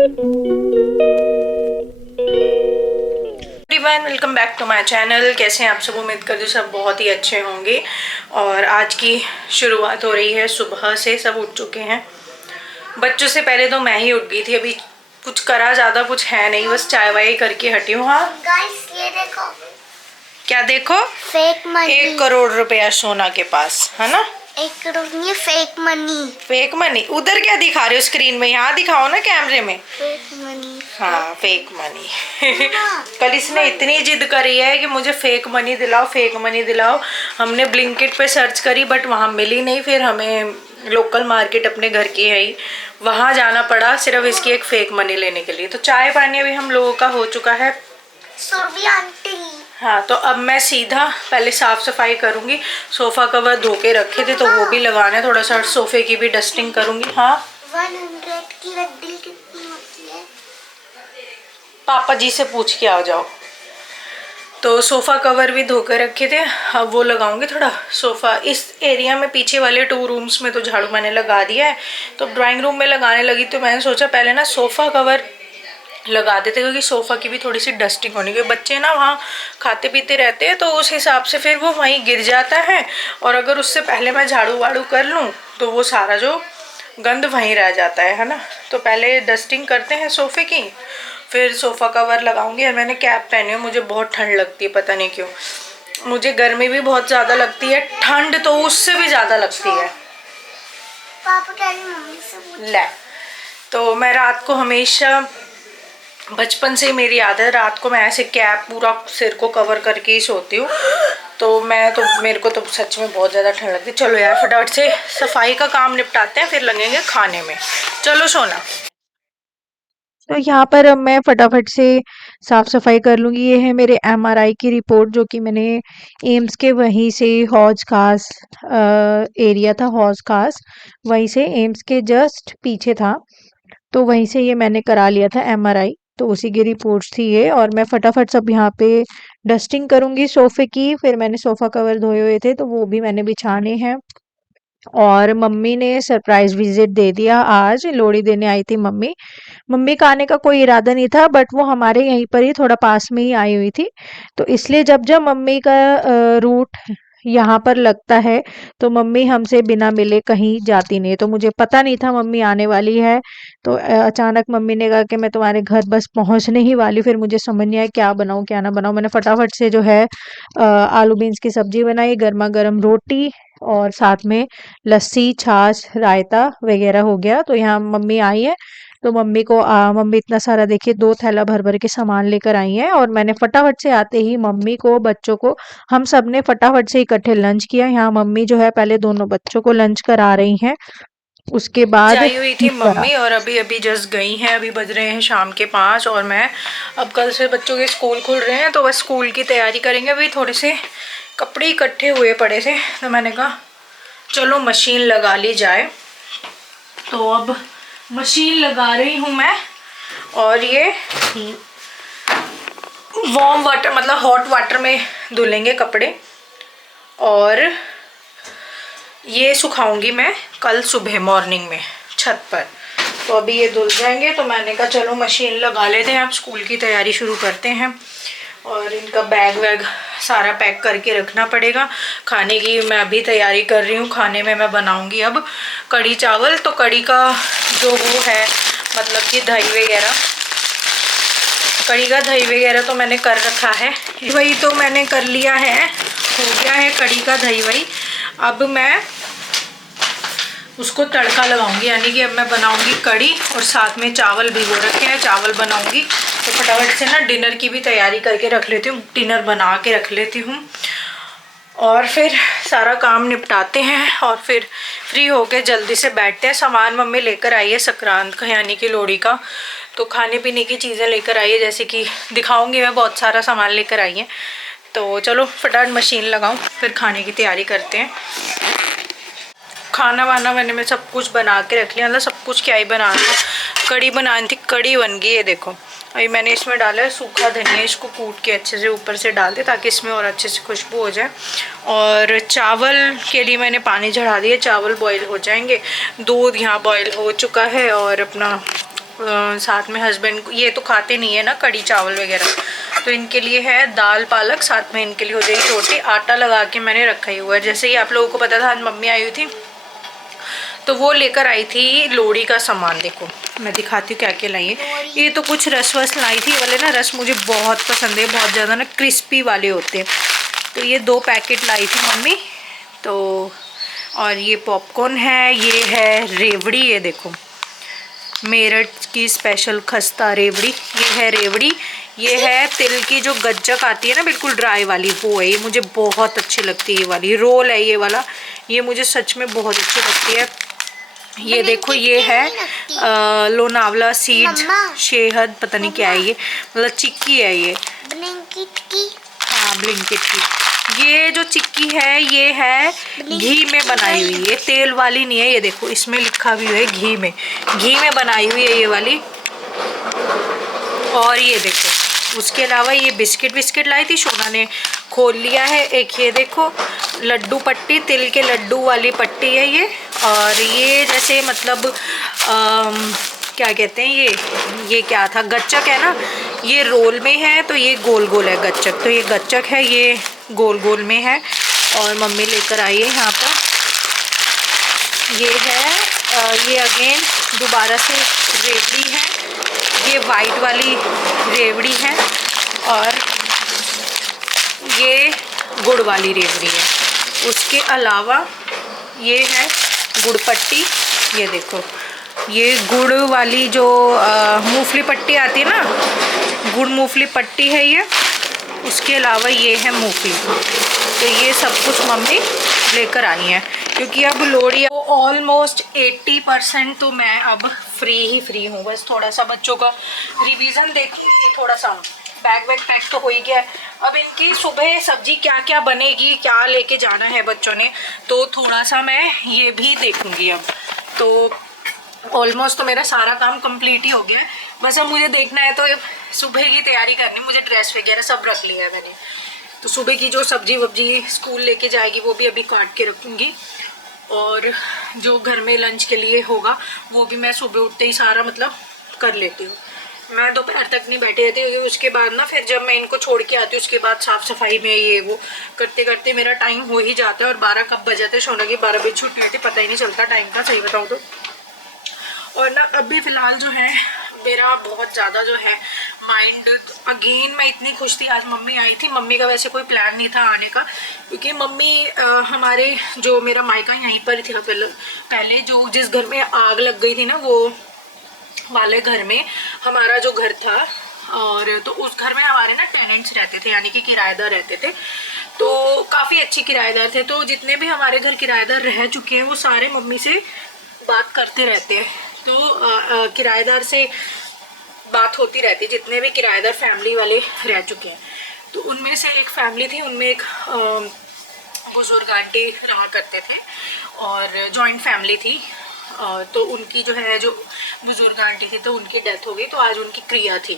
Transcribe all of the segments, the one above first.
Everyone, welcome back to my channel. कैसे हैं आप सब? उम्मीद करती हूँ सब बहुत ही अच्छे होंगे। और आज की शुरुआत हो रही है सुबह से। सब उठ चुके हैं। बच्चों से पहले तो मैं ही उठ गई थी। अभी कुछ करा ज़्यादा कुछ है नहीं, बस चाय वाय करके हटी हूँ। हाँ गाइस, ये देखो। क्या देखो? Fake money. 1 करोड़ रुपया सोना के पास है ना। 1 करोड़ नहीं, फेक मनी। Fake money? उधर क्या दिखा रहे हो स्क्रीन में? यहाँ दिखाओ ना कैमरे में। Fake money. हाँ, फेक मनी। कल इसने इतनी जिद करी है कि मुझे फेक मनी दिलाओ, फेक मनी दिलाओ। हमने ब्लिंकिट पे सर्च करी बट वहाँ मिली नहीं। फिर हमें लोकल मार्केट अपने घर की है ही, वहाँ जाना पड़ा सिर्फ इसकी एक फेक मनी लेने के लिए। तो चाय पानी अभी हम लोगों का हो चुका है। सुरभि आंटी। हाँ, तो अब मैं सीधा पहले साफ सफाई करूंगी। सोफा कवर धो के रखे थे तो वो भी लगाना है। थोड़ा सा सोफे की भी डस्टिंग करूंगी। हाँ, 100 की रद्दी कितनी होती है? पापा जी से पूछ के आ जाओ। तो सोफ़ा कवर भी धो कर रखे थे, अब वो लगाऊंगी। थोड़ा सोफ़ा इस एरिया में, पीछे वाले 2 रूम्स में तो झाड़ू मैंने लगा दिया है। तो ड्राइंग रूम में लगाने लगी तो मैंने सोचा पहले ना सोफ़ा कवर लगा देते, क्योंकि सोफ़ा की भी थोड़ी सी डस्टिंग होनी, क्योंकि बच्चे ना वहाँ खाते पीते रहते हैं तो उस हिसाब से फिर वो वहीं गिर जाता है। और अगर उससे पहले मैं झाड़ू वाड़ू कर लूँ तो वो सारा जो गंद वहीं रह जाता है ना। तो पहले डस्टिंग करते हैं सोफ़े की, फिर सोफ़ा कवर लगाऊंगी। और मैंने कैप पहनी है, मुझे बहुत ठंड लगती है, पता नहीं क्यों। मुझे गर्मी भी बहुत ज़्यादा लगती है, ठंड तो उससे भी ज़्यादा लगती है। पापा कह रही मम्मी से पूछ। ले, तो मैं रात को हमेशा, बचपन से ही मेरी आदत है, रात को मैं ऐसे कैप पूरा सिर को कवर करके ही सोती हूँ। तो मेरे को तो सच में बहुत ज़्यादा ठंड लगती है। चलो यार, फटाफट से सफाई का काम निपटाते हैं, फिर लगेंगे खाने में। चलो सोना। तो यहाँ पर अब मैं फटाफट से साफ सफाई कर लूँगी। ये है मेरे एमआरआई की रिपोर्ट, जो कि मैंने एम्स के वहीं से, हौज खास एरिया था, हौज खास, वहीं से एम्स के जस्ट पीछे था, तो वहीं से ये मैंने करा लिया था एमआरआई। तो उसी की रिपोर्ट्स थी ये। और मैं फटाफट सब यहाँ पे डस्टिंग करूँगी सोफ़े की। फिर मैंने सोफ़ा कवर धोए हुए थे तो वो भी मैंने बिछाने हैं। और मम्मी ने सरप्राइज विजिट दे दिया, आज लोहड़ी देने आई थी मम्मी। मम्मी का आने का कोई इरादा नहीं था बट वो हमारे यहीं पर ही थोड़ा पास में ही आई हुई थी। तो इसलिए जब जब मम्मी का रूट यहाँ पर लगता है तो मम्मी हमसे बिना मिले कहीं जाती नहीं है। तो मुझे पता नहीं था मम्मी आने वाली है। तो अचानक मम्मी ने कहा कि मैं तुम्हारे घर बस पहुँचने ही वाली। फिर मुझे समझ नहीं आया क्या बनाऊँ क्या ना बनाऊँ। मैंने फटाफट से जो है आलू बीन्स की सब्जी बनाई, गर्मा गर्म रोटी, और साथ में लस्सी, छाछ, रायता वगैरह हो गया। तो यहाँ मम्मी आई है तो मम्मी इतना सारा, देखिए, 2 थैला भर भर के सामान लेकर आई हैं। और मैंने फटाफट से आते ही मम्मी को, बच्चों को, हम सब ने फटाफट से इकट्ठे लंच किया। यहाँ मम्मी जो है पहले दोनों बच्चों को लंच करा रही हैं, उसके बाद आई हुई थी करा। मम्मी और अभी अभी जस्ट गई हैं। अभी बज रहे हैं शाम के 5 और मैं, अब कल से बच्चों के स्कूल खुल रहे हैं तो बस स्कूल की तैयारी करेंगे। अभी थोड़े से कपड़े इकट्ठे हुए पड़े थे तो मैंने कहा चलो मशीन लगा ली जाए। तो अब मशीन लगा रही हूँ मैं। और ये वार्म वाटर, मतलब हॉट वाटर में धुलेंगे कपड़े, और ये सुखाऊंगी मैं कल सुबह मॉर्निंग में छत पर। तो अभी ये धुल जाएंगे तो मैंने कहा चलो मशीन लगा लेते हैं, अब स्कूल की तैयारी शुरू करते हैं। और इनका बैग वैग सारा पैक करके रखना पड़ेगा। खाने की मैं अभी तैयारी कर रही हूँ। खाने में मैं बनाऊंगी अब कढ़ी चावल। तो कढ़ी का जो वो है, मतलब कि दही वगैरह, कढ़ी का दही वगैरह तो मैंने कर रखा है। वही तो मैंने कर लिया है, हो गया है कढ़ी का दही वही। अब मैं उसको तड़का लगाऊंगी, यानी कि अब मैं बनाऊंगी कढ़ी और साथ में चावल भिगो रखे हैं, चावल बनाऊंगी। तो फटाफट से ना डिनर की भी तैयारी करके रख लेती हूँ, डिनर बना के रख लेती हूँ और फिर सारा काम निपटाते हैं और फिर फ्री होके जल्दी से बैठते हैं। सामान मम्मी लेकर आई है संक्रांत का, यानी कि लोहड़ी का। तो खाने पीने की चीज़ें लेकर आई है, जैसे कि दिखाऊंगी मैं, बहुत सारा सामान लेकर आई है। तो चलो फटाफट मशीन लगाऊं, फिर खाने की तैयारी करते हैं। खाना वाना मैं सब कुछ बना के रख लिया, मतलब सब कुछ क्या ही बना रही। कढ़ी बनानी थी, कढ़ी बन गई है देखो। अभी मैंने इसमें डाला है सूखा धनिया, इसको कूट के अच्छे से ऊपर से डाल दे ताकि इसमें और अच्छे से खुशबू हो जाए। और चावल के लिए मैंने पानी चढ़ा दिया, चावल बॉईल हो जाएंगे। दूध यहाँ बॉईल हो चुका है और अपना साथ में हस्बैंड को, ये तो खाते नहीं है ना कड़ी चावल वगैरह, तो इनके लिए है दाल पालक, साथ में इनके लिए हो जाएगी रोटी। आटा लगा के मैंने रखा ही हुआ है। जैसे ही आप लोगों को पता था आज मम्मी आई हुई थी तो वो लेकर आई थी लोहड़ी का सामान। देखो मैं दिखाती हूँ क्या क्या लाई है। ये तो कुछ रस वस लाई थी, वाले ना रस मुझे बहुत पसंद है, बहुत ज़्यादा ना क्रिस्पी वाले होते हैं। तो ये 2 पैकेट लाई थी मम्मी। तो और ये पॉपकॉर्न है, ये है रेवड़ी, ये देखो मेरठ की स्पेशल खस्ता रेवड़ी, ये है रेवड़ी। ये है तिल की जो गज्जक आती है ना बिल्कुल ड्राई वाली, वो है। ये मुझे बहुत अच्छी लगती है, ये वाली रोल है ये वाला, ये मुझे सच में बहुत अच्छी लगती है। ये देखो ये है लोनावला सीड्स, शहद, पता नहीं क्या है ये, मतलब चिक्की है ये, ब्लिंकिट की। हाँ ब्लिंकिट की। ये जो चिक्की है ये है घी में बनाई हुई, ये तेल वाली नहीं है। ये देखो इसमें लिखा भी है घी में बनाई हुई है ये वाली। और ये देखो उसके अलावा ये बिस्किट लाई थी, सोना ने खोल लिया है। एक ये देखो लड्डू पट्टी, तिल के लड्डू वाली पट्टी है ये। और ये जैसे मतलब क्या कहते हैं ये क्या था, गच्चक है ना, ये रोल में है तो ये गोल गोल है गच्चक, तो ये गच्चक है, ये गोल गोल में है। और मम्मी लेकर आई है यहाँ पर। ये है ये अगेन दोबारा से रेवड़ी है, ये वाइट वाली रेवड़ी है। और ये गुड़ वाली रेवड़ी है। उसके अलावा ये है गुड़ पट्टी, ये देखो ये गुड़ वाली जो मूंगफली पट्टी आती है ना, गुड़ मूंगफली पट्टी है ये। उसके अलावा ये है मूंगफली। तो ये सब कुछ मम्मी लेकर आई हैं, क्योंकि अब लोहड़ी ऑलमोस्ट 80% तो मैं अब फ्री हूँ। बस थोड़ा सा बच्चों का रिवीजन देखिए, थोड़ा सा बैग पैक तो हो ही गया है। अब इनकी सुबह सब्जी क्या क्या बनेगी, क्या लेके जाना है बच्चों ने, तो थोड़ा सा मैं ये भी देखूंगी अब। तो ऑलमोस्ट तो मेरा सारा काम कंप्लीट ही हो गया है। बस अब मुझे देखना है तो सुबह की तैयारी करनी, मुझे ड्रेस वगैरह सब रख लिया है मैंने। तो सुबह की जो सब्जी वब्जी स्कूल लेके जाएगी वो भी अभी काट के रखूँगी। और जो घर में लंच के लिए होगा वो भी मैं सुबह उठते ही सारा मतलब कर लेती हूँ। मैं दोपहर तक नहीं बैठी रहती, क्योंकि उसके बाद ना फिर जब मैं इनको छोड़ के आती हूँ उसके बाद साफ़ सफाई में ये वो करते करते मेरा टाइम हो ही जाता है। और 12 कब बज जाते हैं, सोने की 12 बजे छुट्टी होती, पता ही नहीं चलता टाइम का, सही बताऊँ तो। और ना अभी फ़िलहाल जो है मेरा बहुत ज़्यादा जो है माइंड, अगेन मैं इतनी खुश थी आज मम्मी आई थी। मम्मी का वैसे कोई प्लान नहीं था आने का, क्योंकि मम्मी हमारे जो मेरा मायका यहीं पर था पहले जो जिस घर में आग लग गई थी ना, वो वाले घर में हमारा जो घर था। और तो उस घर में हमारे ना टेनेंट्स रहते थे, यानी कि किराएदार रहते थे। तो काफ़ी अच्छे किराएदार थे। तो जितने भी हमारे घर किराएदार रह चुके हैं वो सारे मम्मी से बात करते रहते हैं। तो किराएदार से बात होती रहती है, जितने भी किराएदार फैमिली वाले रह चुके हैं। तो उनमें से एक फैमिली थी, उनमें एक बुजुर्ग आंटी रहा करते थे और जॉइंट फैमिली थी। तो उनकी जो है जो बुजुर्ग आंटी थी तो उनकी डेथ हो गई, तो आज उनकी क्रिया थी।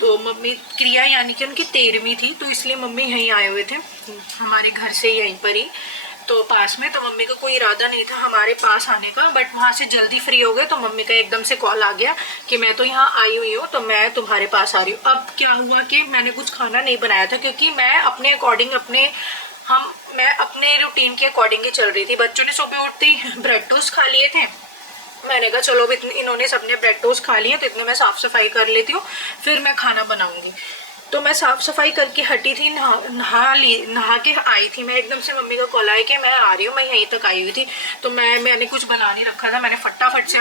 तो मम्मी क्रिया यानी कि उनकी 13वीं थी, तो इसलिए मम्मी यहीं आए हुए थे हमारे घर से यहीं पर ही तो पास में। तो मम्मी का कोई इरादा नहीं था हमारे पास आने का, बट वहाँ से जल्दी फ्री हो गए तो मम्मी का एकदम से कॉल आ गया कि मैं तो यहाँ आई हुई हूँ, तो मैं तुम्हारे पास आ रही हूँ। अब क्या हुआ कि मैंने कुछ खाना नहीं बनाया था, क्योंकि मैं अपने अकॉर्डिंग मैं अपने रूटीन के अकॉर्डिंग ही चल रही थी। बच्चों ने सुबह उठते ही ब्रेड टोस्ट खा लिए थे। मैंने कहा चलो अब इन्होंने सबने ब्रेड टोस्ट खा लिए तो इतने मैं साफ़ सफाई कर लेती हूँ, फिर मैं खाना बनाऊँगी। तो मैं साफ़ सफाई करके हटी थी, नहा के आई थी मैं। एकदम से मम्मी का कॉल आया कि मैं आ रही हूँ, मैं यहीं तक आई हुई थी। तो मैंने कुछ बना नहीं रखा था, मैंने फटाफट से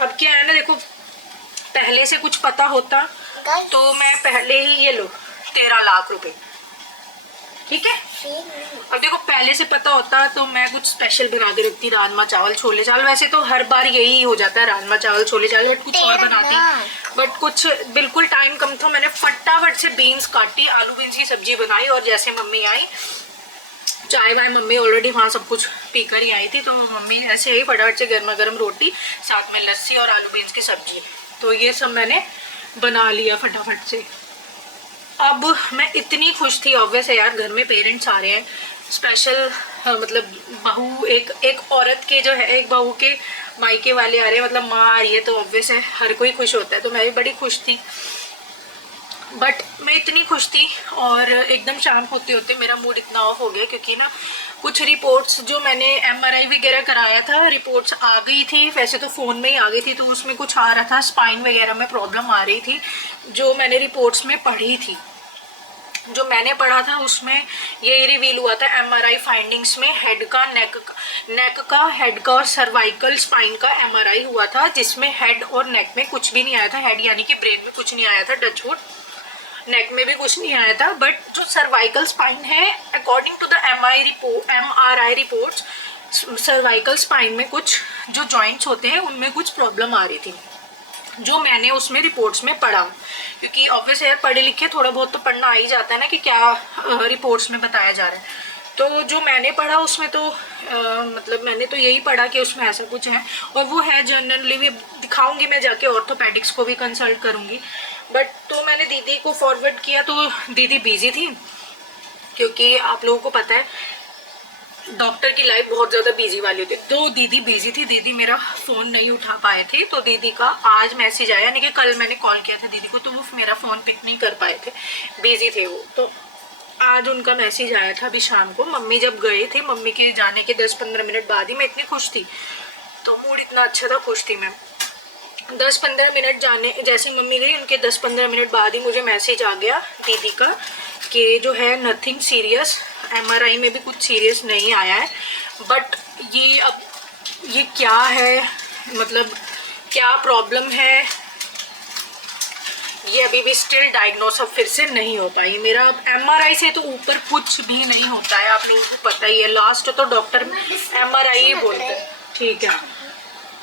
अब क्या है ना, देखो पहले से कुछ पता होता तो मैं पहले ही ये लो 13 लाख रुपए, ठीक है। अब देखो पहले से पता होता तो मैं कुछ स्पेशल बना के रखती, राजमा चावल छोले चावल। वैसे तो हर बार यही हो जाता है, राजमा चावल छोले चावल, बट कुछ और बनाती, बट कुछ बिल्कुल टाइम कम था। मैंने फटाफट से बीन्स काटी, आलू बीन्स की सब्जी बनाई। और जैसे मम्मी आई, चाय वाय मम्मी ऑलरेडी वहाँ सब कुछ पीकर ही आई थी, तो मम्मी ऐसे ही फटाफट से गर्मा गर्म रोटी, साथ में लस्सी और आलू बीन्स की सब्जी, तो ये सब मैंने बना लिया फटाफट से। अब मैं इतनी खुश थी, ऑब्वियस है यार, घर में पेरेंट्स आ रहे हैं, स्पेशल मतलब बहू, एक औरत के जो है, एक बहू के मायके वाले आ रहे हैं, मतलब माँ आ रही है, तो ऑब्वियस है हर कोई खुश होता है। तो मैं भी बड़ी खुश थी, बट मैं इतनी खुश थी और एकदम शाम होते होते मेरा मूड इतना ऑफ हो गया, क्योंकि ना कुछ रिपोर्ट्स जो मैंने MRI वगैरह कराया था, रिपोर्ट्स आ गई थी, वैसे तो फ़ोन में ही आ गई थी, तो उसमें कुछ आ रहा था, स्पाइन वगैरह में प्रॉब्लम आ रही थी। जो मैंने रिपोर्ट्स में पढ़ी थी, जो मैंने पढ़ा था, उसमें यही रिवील हुआ था MRI फाइंडिंग्स में, हेड का, नेक का, हेड का और सर्वाइकल स्पाइन का MRI हुआ था, जिसमें हेड और नेक में कुछ भी नहीं आया था। हेड यानी कि ब्रेन में कुछ नहीं आया था, टचवुड, नेक में भी कुछ नहीं आया था, बट जो सर्वाइकल स्पाइन है, according to the MRI reports, cervical spine में कुछ जो जॉइंट्स होते हैं उनमें कुछ प्रॉब्लम आ रही थी, जो मैंने उसमें रिपोर्ट्स में पढ़ा। क्योंकि ऑब्वियस यार पढ़े लिखे थोड़ा बहुत तो पढ़ना आ ही जाता है ना कि क्या रिपोर्ट्स में बताया जा रहा है। तो जो मैंने पढ़ा उसमें तो मतलब मैंने तो यही पढ़ा कि उसमें ऐसा कुछ है, और वो है जनरली भी दिखाऊंगी मैं जाके, ऑर्थोपेडिक्स को भी कंसल्ट करूंगी। बट तो मैंने दीदी को फॉरवर्ड किया, तो दीदी बिजी थी, क्योंकि आप लोगों को पता है डॉक्टर की लाइफ बहुत ज़्यादा बिजी वाली होती है। तो दीदी बिजी थी, दीदी मेरा फ़ोन नहीं उठा पाए थे, तो दीदी का आज मैसेज आया, यानी कि कल मैंने कॉल किया था दीदी को, तो वो मेरा फ़ोन पिक नहीं कर पाए थे, बिजी थे वो। तो आज उनका मैसेज आया था अभी शाम को। मम्मी जब गए थे, मम्मी के जाने के 10-15 मिनट बाद ही मैं इतनी खुश थी, तो मूड इतना अच्छा था, खुश थी मैं। 10-15 मिनट जाने जैसे मम्मी गई, उनके 10-15 मिनट बाद ही मुझे मैसेज आ गया दीदी का कि जो है नथिंग सीरियस, MRI में भी कुछ सीरियस नहीं आया है, बट ये अब ये क्या है, मतलब क्या प्रॉब्लम है, ये अभी भी स्टिल डायग्नोस अब फिर से नहीं हो पाई। मेरा MRI से तो ऊपर कुछ भी नहीं होता है, आप लोगों को पता ही है। लास्ट तो डॉक्टर MRI ही बोलते हैं, ठीक है।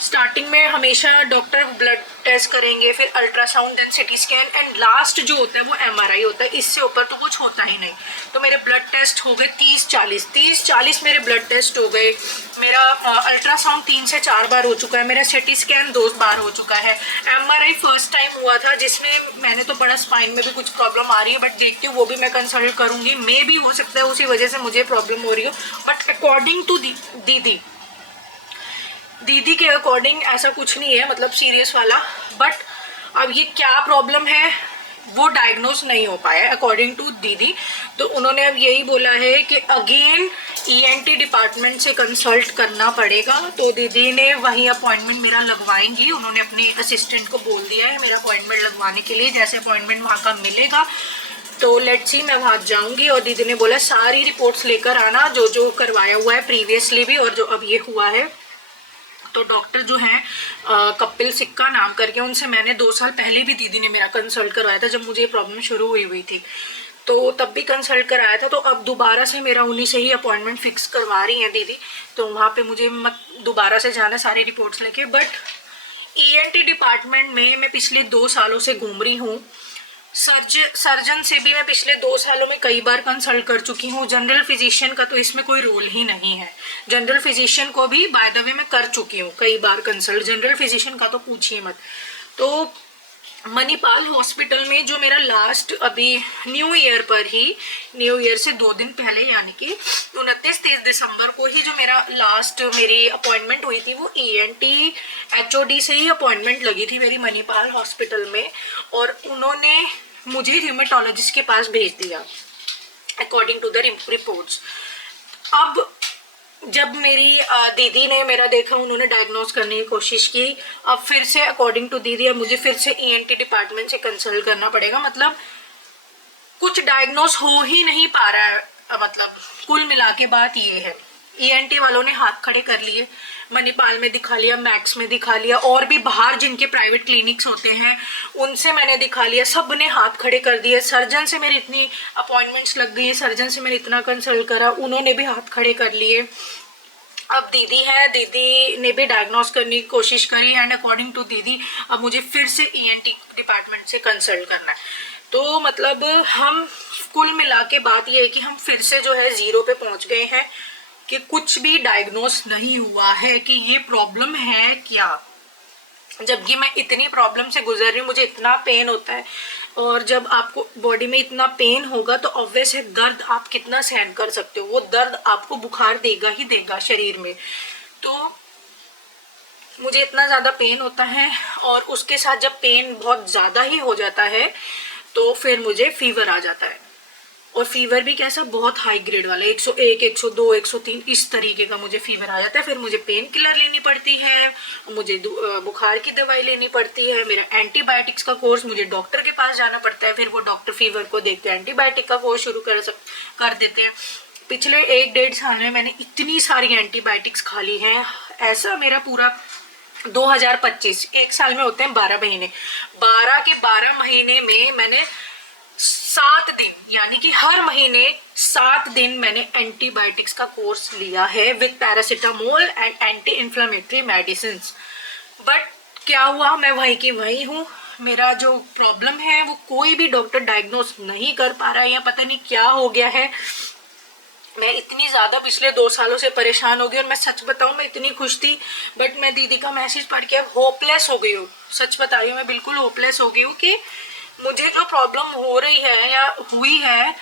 स्टार्टिंग में हमेशा डॉक्टर ब्लड टेस्ट करेंगे, फिर ultrasound, then CT scan, and last जो होता है वो MRI होता है। इससे ऊपर तो कुछ होता ही नहीं। तो मेरे ब्लड टेस्ट हो गए 30-40 मेरे ब्लड टेस्ट हो गए। मेरा अल्ट्रासाउंड 3 से 4 बार हो चुका है, मेरा CT स्कैन 2 बार हो चुका है। MRI फर्स्ट टाइम हुआ था, जिसमें मैंने तो पढ़ा स्पाइन में भी कुछ प्रॉब्लम आ रही है, बट देखती हूँ वो भी मैं कंसल्ट करूँगी, मे भी हो सकता है उसी वजह से मुझे प्रॉब्लम हो रही हो। बट अकॉर्डिंग टू दीदी के अकॉर्डिंग ऐसा कुछ नहीं है, मतलब सीरियस वाला। बट अब ये क्या प्रॉब्लम है वो डायग्नोस नहीं हो पाया अकॉर्डिंग टू दीदी। तो उन्होंने अब यही बोला है कि अगेन ENT डिपार्टमेंट से कंसल्ट करना पड़ेगा। तो दीदी ने वही अपॉइंटमेंट मेरा लगवाएंगी, उन्होंने अपने असिस्टेंट को बोल दिया है मेरा अपॉइंटमेंट लगवाने के लिए। जैसे अपॉइंटमेंट वहाँ का मिलेगा तो लेट्स सी, मैं वहाँ जाऊँगी। और दीदी ने बोला सारी रिपोर्ट्स लेकर आना, जो जो करवाया हुआ है प्रीवियसली भी और जो अब ये हुआ है। तो डॉक्टर जो हैं कपिल सिक्का नाम करके, उनसे मैंने 2 साल पहले भी दीदी ने मेरा कंसल्ट करवाया था, जब मुझे ये प्रॉब्लम शुरू हुई थी, तो तब भी कंसल्ट कराया था। तो अब दोबारा से मेरा उन्हीं से ही अपॉइंटमेंट फिक्स करवा रही हैं दीदी। तो वहाँ पे मुझे दोबारा से जाना सारी रिपोर्ट्स लेके। बट ENT डिपार्टमेंट में मैं पिछले 2 सालों से घूम रही हूँ। सर्जन से भी मैं पिछले 2 सालों में कई बार कंसल्ट कर चुकी हूँ। जनरल फिजिशियन का तो इसमें कोई रोल ही नहीं है। जनरल फिजिशियन को भी बाय द वे मैं कर चुकी हूँ कई बार कंसल्ट, जनरल फिजिशियन का तो पूछिए मत। तो मणिपाल हॉस्पिटल में जो मेरा लास्ट अभी न्यू ईयर पर ही, न्यू ईयर से 2 दिन पहले यानी कि 29-30 दिसंबर को ही जो मेरा लास्ट मेरी अपॉइंटमेंट हुई थी, वो ENT HOD से ही अपॉइंटमेंट लगी थी मेरी मणिपाल हॉस्पिटल में। और उन्होंने मुझे र्यूमेटोलॉजिस्ट के पास भेज दिया अकॉर्डिंग टू द रिपोर्ट्स। अब जब मेरी दीदी ने मेरा देखा, उन्होंने डायग्नोस करने की कोशिश की। अब फिर से अकॉर्डिंग टू दीदी अब मुझे फिर से ENT डिपार्टमेंट से कंसल्ट करना पड़ेगा। मतलब कुछ डायग्नोस हो ही नहीं पा रहा है। मतलब कुल मिला के बात ये है, ENT वालों ने हाथ खड़े कर लिए। मणिपाल में दिखा लिया, मैक्स में दिखा लिया, और भी बाहर जिनके प्राइवेट क्लिनिक्स होते हैं उनसे मैंने दिखा लिया, सब ने हाथ खड़े कर दिए। सर्जन से मेरी इतनी अपॉइंटमेंट्स लग गई, सर्जन से मैंने इतना कंसल्ट करा, उन्होंने भी हाथ खड़े कर लिए। अब दीदी है, दीदी ने भी डायग्नोस करने की कोशिश करी, एंड अकॉर्डिंग टू दीदी अब मुझे फिर से ENT डिपार्टमेंट से कंसल्ट करना है। तो मतलब हम कुल मिला के बात ये है कि हम फिर से जो है 0 पे पहुंच गए हैं कि कुछ भी डायग्नोस नहीं हुआ है कि ये प्रॉब्लम है क्या। जबकि मैं इतनी प्रॉब्लम से गुजर रही हूँ, मुझे इतना पेन होता है, और जब आपको बॉडी में इतना पेन होगा तो ऑब्वियस है दर्द आप कितना सहन कर सकते हो, वो दर्द आपको बुखार देगा ही देगा शरीर में। तो मुझे इतना ज़्यादा पेन होता है, और उसके साथ जब पेन बहुत ज़्यादा ही हो जाता है तो फिर मुझे फीवर आ जाता है। और फीवर भी कैसा, बहुत हाई ग्रेड वाला, 101, 102, 103 इस तरीके का मुझे फीवर आ जाता है। फिर मुझे पेन किलर लेनी पड़ती है, मुझे बुखार की दवाई लेनी पड़ती है, मेरा एंटीबायोटिक्स का कोर्स, मुझे डॉक्टर के पास जाना पड़ता है। फिर वो डॉक्टर फीवर को देख के एंटीबायोटिक का कोर्स शुरू कर देते हैं। पिछले 1-1.5 साल में मैंने इतनी सारी एंटीबायोटिक्स खा ली हैं। ऐसा मेरा पूरा 2025, एक साल में होते हैं 12 महीने, 12 के 12 महीने में मैंने 7 दिन, यानी कि हर महीने 7 दिन मैंने एंटीबायोटिक्स का कोर्स लिया है with paracetamol and anti inflammatory medicine. But क्या हुआ, मैं वहीं की वहीं हूँ। मेरा जो प्रॉब्लम है वो कोई भी डॉक्टर डायग्नोस नहीं कर पा रहा है, या पता नहीं क्या हो गया है। मैं इतनी ज़्यादा पिछले 2 सालों से परेशान हो गई, और मैं सच बताऊँ मैं इतनी खुश थी, बट मैं दीदी का मैसेज पढ़ के अब होपलेस हो गई हूँ। सच बता रही हूँ, मैं बिल्कुल होपलेस हो गई हूँ कि मुझे जो प्रॉब्लम हो रही है या हुई है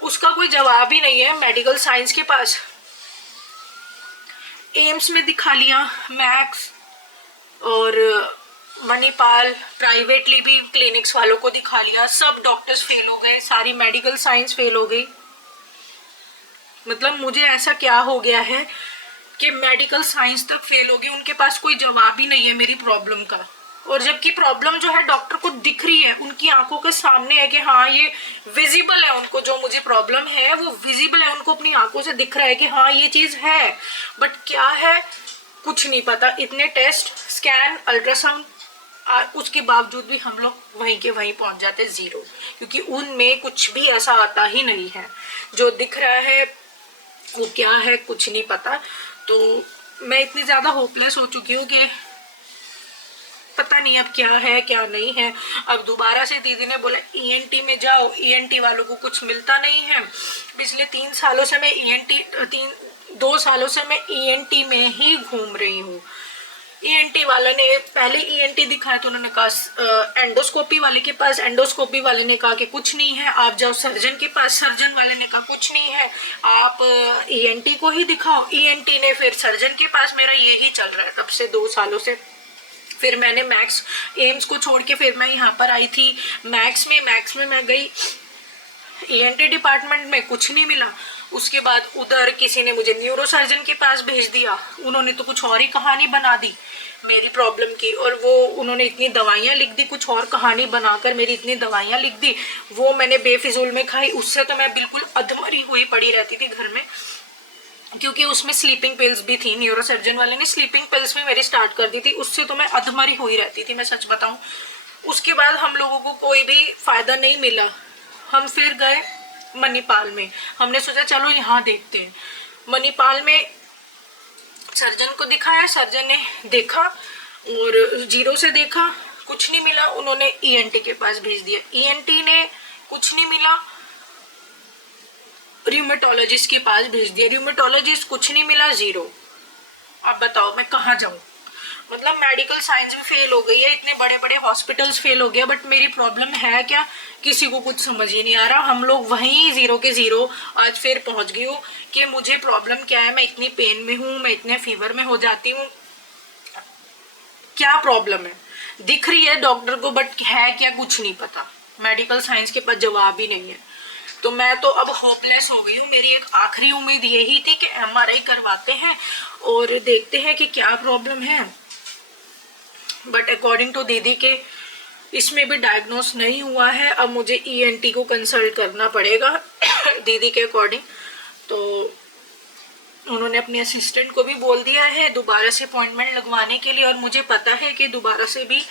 उसका कोई जवाब ही नहीं है मेडिकल साइंस के पास। एम्स में दिखा लिया, मैक्स और मणिपाल, प्राइवेटली भी क्लिनिक्स वालों को दिखा लिया, सब डॉक्टर्स फेल हो गए, सारी मेडिकल साइंस फेल हो गई। मतलब मुझे ऐसा क्या हो गया है कि मेडिकल साइंस तक फेल हो गई, उनके पास कोई जवाब ही नहीं है मेरी प्रॉब्लम का। और जबकि प्रॉब्लम जो है डॉक्टर को दिख रही है, उनकी आंखों के सामने है कि हाँ ये विजिबल है, उनको जो मुझे प्रॉब्लम है वो विजिबल है, उनको अपनी आंखों से दिख रहा है कि हाँ ये चीज है। बट क्या है कुछ नहीं पता। इतने टेस्ट, स्कैन, अल्ट्रासाउंड, उसके बावजूद भी हम लोग वहीं के वहीं पहुंच जाते हैं जीरो, क्योंकि उनमें कुछ भी ऐसा आता ही नहीं है। जो दिख रहा है वो क्या है कुछ नहीं पता। तो मैं इतनी ज़्यादा होपलेस हो चुकी हूँ कि पता नहीं अब क्या है क्या नहीं है। अब दोबारा से दीदी ने बोला ईएनटी में जाओ, ईएनटी वालों को कुछ मिलता नहीं है। पिछले 3 सालों से मैं ईएनटी 2 सालों से मैं ईएनटी में ही घूम रही हूँ। ईएनटी वाले ने पहले ईएनटी दिखाया तो उन्होंने कहा एंडोस्कोपी वाले के पास, एंडोस्कोपी वाले ने कहा कि कुछ नहीं है, आप जाओ सर्जन के पास, सर्जन वाले ने कहा कुछ नहीं है, आप ईएनटी को ही दिखाओ। ईएनटी ने फिर सर्जन के पास, मेरा यही चल रहा है तब से 2 सालों से। फिर मैंने मैक्स, एम्स को छोड़ के फिर मैं यहाँ पर आई थी मैक्स में मैं गई, ईएनटी डिपार्टमेंट में कुछ नहीं मिला। उसके बाद उधर किसी ने मुझे न्यूरो सर्जन के पास भेज दिया, उन्होंने तो कुछ और ही कहानी बना दी मेरी प्रॉब्लम की। और वो उन्होंने इतनी दवाइयाँ लिख दी, कुछ और कहानी बनाकर मेरी इतनी दवाइयाँ लिख दी, वो मैंने बेफिजूल में खाई। उससे तो मैं बिल्कुल अधमरी हुई पड़ी रहती थी घर में, क्योंकि उसमें स्लीपिंग पिल्स भी थी। न्यूरो सर्जन वाले ने स्लीपिंग पिल्स भी मेरी स्टार्ट कर दी थी, उससे तो मैं अधमरी हुई रहती थी, मैं सच बताऊं। उसके बाद हम लोगों को कोई भी फायदा नहीं मिला। हम फिर गए मणिपाल में, हमने सोचा चलो यहाँ देखते हैं। मणिपाल में सर्जन को दिखाया, सर्जन ने देखा और जीरो से देखा, कुछ नहीं मिला। उन्होंने ईएनटी के पास भेज दिया, ईएनटी ने कुछ नहीं मिला, र्यूमेटोलॉजिस्ट के पास भेज दिया, र्यूमेटोलॉजिस्ट कुछ नहीं मिला, जीरो। अब बताओ मैं कहाँ जाऊँ। मतलब मेडिकल साइंस में फेल हो गई है, इतने बड़े बड़े हॉस्पिटल्स फेल हो गया, बट मेरी प्रॉब्लम है क्या किसी को कुछ समझ ही नहीं आ रहा। हम लोग वहीं जीरो के जीरो आज फिर पहुंच गई हूँ कि मुझे प्रॉब्लम क्या है, मैं इतनी पेन में हूँ, मैं इतने फीवर में हो जाती हूँ, क्या प्रॉब्लम है दिख रही है डॉक्टर को, बट है क्या कुछ नहीं पता। मेडिकल साइंस के पास जवाब ही नहीं है। तो मैं तो अब होपलेस हो गई हूँ। मेरी एक आखिरी उम्मीद यही थी कि एमआरआई करवाते हैं और देखते हैं कि क्या प्रॉब्लम है, बट अकॉर्डिंग टू दीदी के इसमें भी डायग्नोस नहीं हुआ है। अब मुझे ईएनटी को कंसल्ट करना पड़ेगा दीदी के अकॉर्डिंग। तो उन्होंने अपने असिस्टेंट को भी बोल दिया है दोबारा से अपॉइंटमेंट लगवाने के लिए, और मुझे पता है कि दोबारा से भी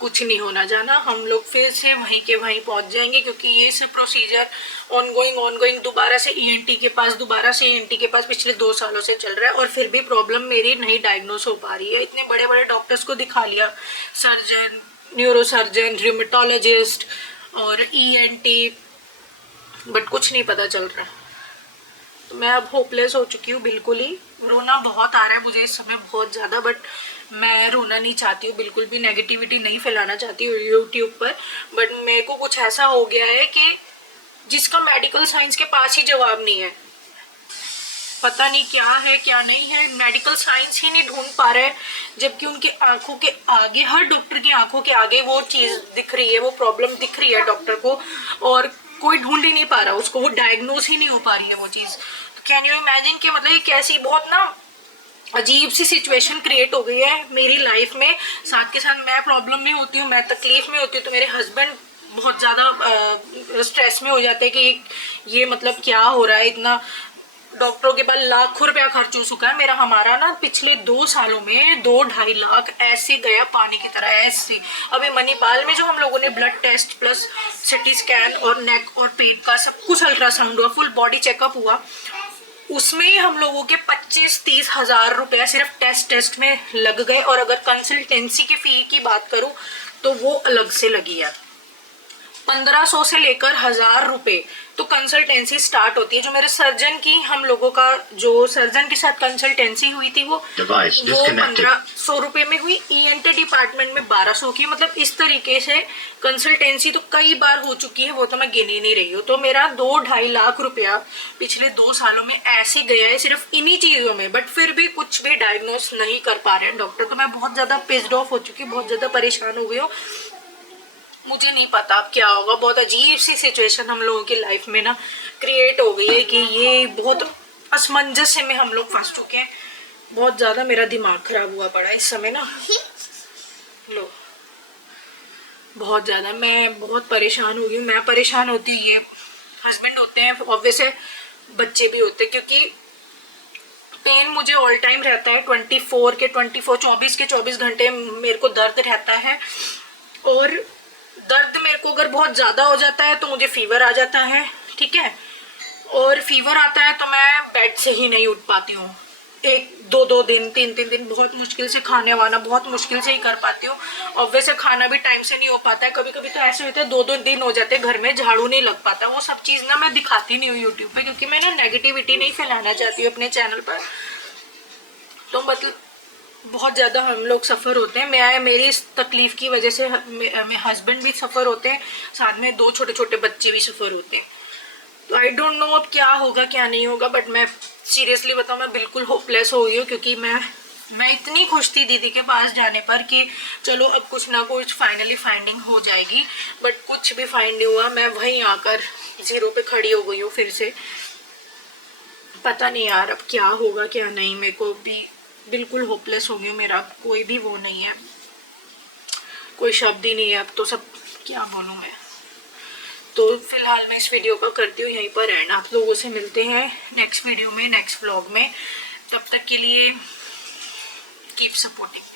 कुछ नहीं होना जाना, हम लोग फिर से वहीं के वहीं पहुंच जाएंगे, क्योंकि ये सब प्रोसीजर ऑनगोइंग दोबारा से ईएनटी के पास पिछले 2 सालों से चल रहा है, और फिर भी प्रॉब्लम मेरी नहीं डायग्नोस हो पा रही है। इतने बड़े बड़े डॉक्टर्स को दिखा लिया, सर्जन, न्यूरो सर्जन, र्यूमेटोलॉजिस्ट और ईएनटी, बट कुछ नहीं पता चल रहा है। तो मैं अब होपलेस हो चुकी हूँ बिल्कुल ही। रोना बहुत आ रहा है मुझे इस समय, बहुत ज़्यादा, बट मैं रोना नहीं चाहती हूँ, बिल्कुल भी नेगेटिविटी नहीं फैलाना चाहती हूँ यूट्यूब पर। बट मेरे को कुछ ऐसा हो गया है कि जिसका मेडिकल साइंस के पास ही जवाब नहीं है। पता नहीं क्या है क्या नहीं है, मेडिकल साइंस ही नहीं ढूंढ पा रहा है, जबकि उनके आंखों के आगे, हर डॉक्टर की आंखों के आगे वो चीज़ दिख रही है, वो प्रॉब्लम दिख रही है डॉक्टर को, और कोई ढूंढ ही नहीं पा रहा उसको, वो डायग्नोज ही नहीं हो पा रही है वो चीज़। तो कैन यू इमेजिन कि मतलब ये कैसी बहुत ना अजीब सी सिचुएशन क्रिएट हो गई है मेरी लाइफ में। साथ के साथ मैं प्रॉब्लम में होती हूँ, मैं तकलीफ में होती हूँ, तो मेरे हस्बैंड बहुत ज़्यादा स्ट्रेस में हो जाते हैं कि ये मतलब क्या हो रहा है, इतना डॉक्टरों के पास लाखों रुपया खर्च हो चुका है मेरा, हमारा ना पिछले 2 सालों में 2-2.5 लाख ऐसे गया पानी की तरह, ऐसे। अभी मणिपाल में जो हम लोगों ने blood test plus CT scan और नेक और पेट का सब कुछ अल्ट्रासाउंड हुआ, फुल बॉडी चेकअप हुआ, उसमें ही हम लोगों के 25-30 हज़ार रुपया सिर्फ टेस्ट में लग गए। और अगर कंसल्टेंसी की फ़ी की बात करूं तो वो अलग से लगी है, 1500 से लेकर 1000 रुपये तो कंसल्टेंसी स्टार्ट होती है। जो मेरे सर्जन की, हम लोगों का जो सर्जन के साथ कंसल्टेंसी हुई थी वो 1500 रुपये में हुई, ENT डिपार्टमेंट में 1200 की। मतलब इस तरीके से कंसल्टेंसी तो कई बार हो चुकी है, वो तो मैं गिन ही नहीं रही हूँ। तो मेरा 2-2.5 लाख रुपया पिछले 2 सालों में ऐसे गया है सिर्फ इन्हीं चीज़ों में, बट फिर भी कुछ भी डायग्नोस नहीं कर पा रहे हैं डॉक्टर। तो मैं बहुत ज़्यादा पिस्ड ऑफ हो चुकी हूँ, बहुत ज़्यादा परेशान हो गई हूँ। मुझे नहीं पता अब क्या होगा, बहुत अजीब सी सिचुएशन हम लोगों की लाइफ में ना क्रिएट हो गई है कि ये बहुत असमंजस में हम लोग फंस चुके हैं। बहुत ज़्यादा मेरा दिमाग खराब हुआ पड़ा है इस समय ना, लो बहुत ज़्यादा मैं बहुत परेशान हो गई हूँ। मैं परेशान होती, ये हस्बैंड होते हैं, ऑब्वियस है बच्चे भी होते हैं, क्योंकि पेन मुझे ऑल टाइम रहता है, 24 के 24 घंटे मेरे को दर्द रहता है। और दर्द मेरे को अगर बहुत ज़्यादा हो जाता है तो मुझे फीवर आ जाता है, ठीक है, और फीवर आता है तो मैं बेड से ही नहीं उठ पाती हूँ, 1-2 दिन 3-3 दिन बहुत मुश्किल से, खाने वाना बहुत मुश्किल से ही कर पाती हूँ। और वैसे खाना भी टाइम से नहीं हो पाता है, कभी कभी तो ऐसे होता है 2-2 दिन हो जाते हैं घर में झाड़ू नहीं लग पाता। वो सब चीज़ ना मैं दिखाती नहीं हूँ यूट्यूब पे, क्योंकि मैं ना नेगेटिविटी नहीं फैलाना चाहती हूँ अपने चैनल पर। तो मतलब बहुत ज़्यादा हम लोग सफ़र होते हैं, मेरी इस तकलीफ़ की वजह से मेरे हस्बैंड भी सफ़र होते हैं, साथ में 2 छोटे छोटे बच्चे भी सफ़र होते हैं। तो आई डोंट नो अब क्या होगा क्या नहीं होगा, बट मैं सीरियसली बताऊँ मैं बिल्कुल होपलेस हो गई हूँ, क्योंकि मैं इतनी खुश थी दीदी के पास जाने पर कि चलो अब कुछ ना कुछ फाइनली फाइंडिंग हो जाएगी, बट कुछ भी फाइंड नहीं हुआ। मैं वहीं आकर 0 पे खड़ी हो गई हूँ फिर से। पता नहीं यार अब क्या होगा क्या नहीं, मेरे को भी बिल्कुल होपलेस हो गई हूँ, मेरा कोई भी वो नहीं है, कोई शब्द ही नहीं है अब तो, सब क्या बोलूँ मैं। तो फिलहाल मैं इस वीडियो को करती हूँ यहीं पर एंड, आप लोगों से मिलते हैं नेक्स्ट वीडियो में, नेक्स्ट व्लॉग में। तब तक के लिए कीप सपोर्टिंग।